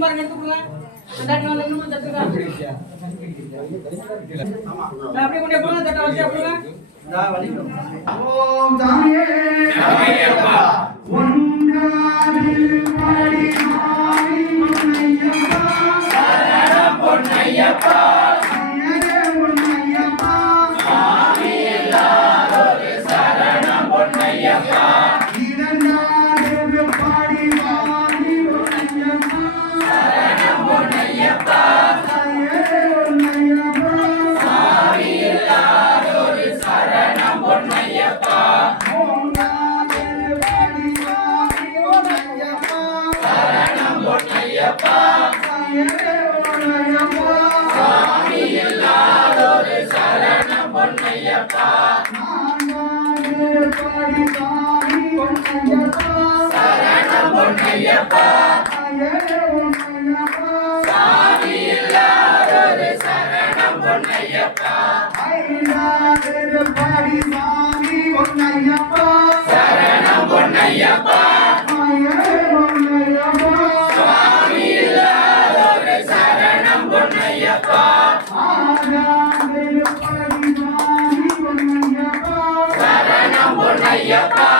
இருக்கும் பாருங்க எடுத்து கொடுங்க. அந்த இடத்துல வந்து இன்னும் தட்டு அப்படியே கொண்டு போய் கொடுங்க வச்சு கொடுங்க. ஓம் சாமியே ஒன்றாவில் பாடி சாமி பொன்னையப்பா சரணம் பொன்னையப்பா சரணம் a paz.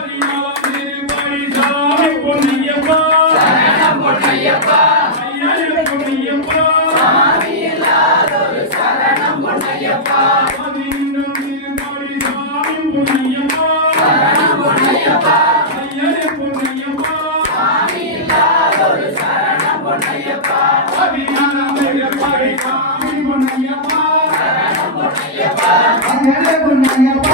ஏழை பொண்ணு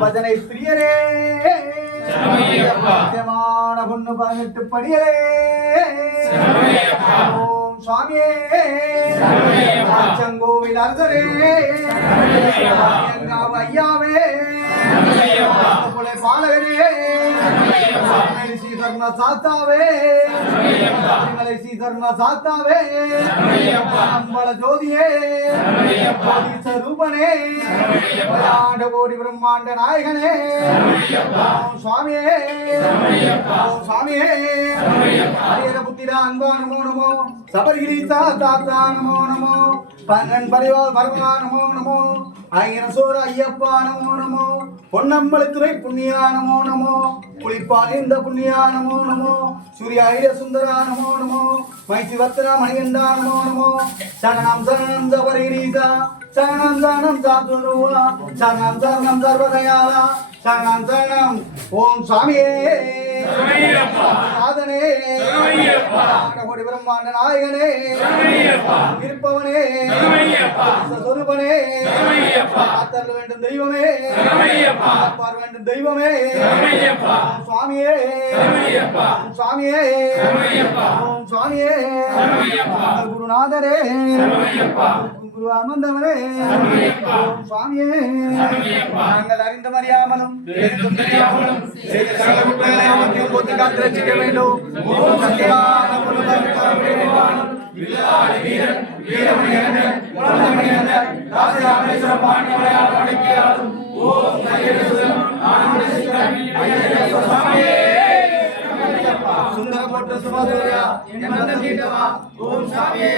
பஜனை பிரியரே. சத்தியமான பொண்ணு பதினெட்டு படியரே ஓம் சுவாமியே செங்கோவில் அரசரே எங்காவ ஐயாவே புலை பாலகரே சர்ம சாத்தாவே எங்களை ஸ்ரீ சர்ம சாத்தாவே அம்பல ஜோதியே ஸ்வரூபனே ஆண்ட கோடி பிரம்மாண்ட நாயகனே. ஓம் சுவாமியே. ஓம் சுவாமியே. ஹரிஹர புத்திரா அன்பா நமோ நமோ. சபரிகிரீசா தாத்தா நமோ நமோ. பங்கன் பரிவால் பரவா நமோ நமோ. ஐயன சோர ஐயப்பா நமோ நமோ. பொன்னம்பலத்துறை புண்ணியா நமோ நமோ. புலிப்பால் புண்ணியா நமோ நமோ. சூரிய ஐய சுந்தரா நமோ நமோ. மைசி வத்தனா மணிகண்டா நமோ நமோ. சரணம் சரணம் சபரிகிரீசா சரணம் சரணம் சாதுருவா சரணம் சரணம் சர்வதயாலா. சரணம் சரணம் ஓம் சாமியே கோடி பிரம்மாண்ட நாயகனே. இருப்பவனே. சொருபனே காத்தருள வேண்டும் தெய்வமே. காப்பார் வேண்டும் தெய்வமே. சுவாமியே. சுவாமியே. சுவாமியே. குருநாதரே குரு அமர்ந்தவரே ஓம் சுவாமியே நாங்கள் அறிந்தும் அறியாமலும் ரட்சிக்க வேண்டும். ஓம் சுந்தர போட்ட சுபாதோயா என் மந்த ஓம் சாமியே.